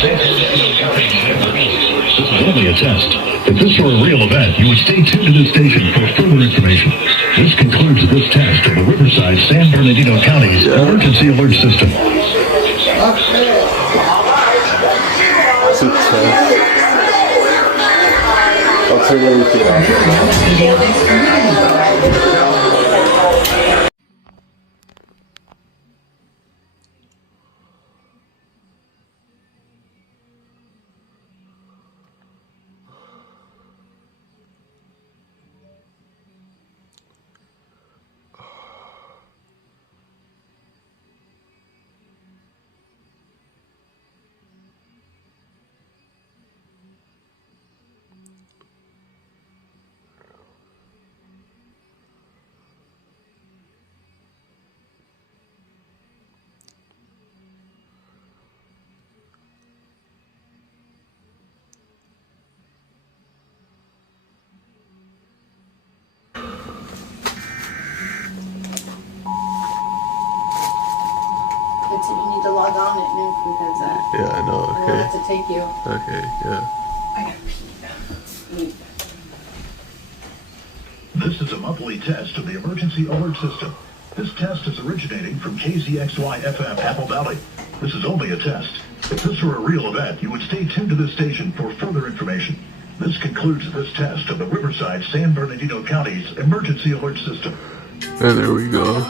This is only a test. If this were a real event, you would stay tuned to this station for further information. This concludes this test of the Riverside San Bernardino County's emergency alert system. It's a test. I'll turn everything off. You need to log on at noon because Yeah, I know. we'll Okay. have to take you. Okay. Yeah. I gotta pee. This is a monthly test of the emergency alert system. This test is originating from KZXY-FM, Apple Valley. This is only a test. If this were a real event, you would stay tuned to this station for further information. This concludes this test of the Riverside San Bernardino County's emergency alert system. And there we go.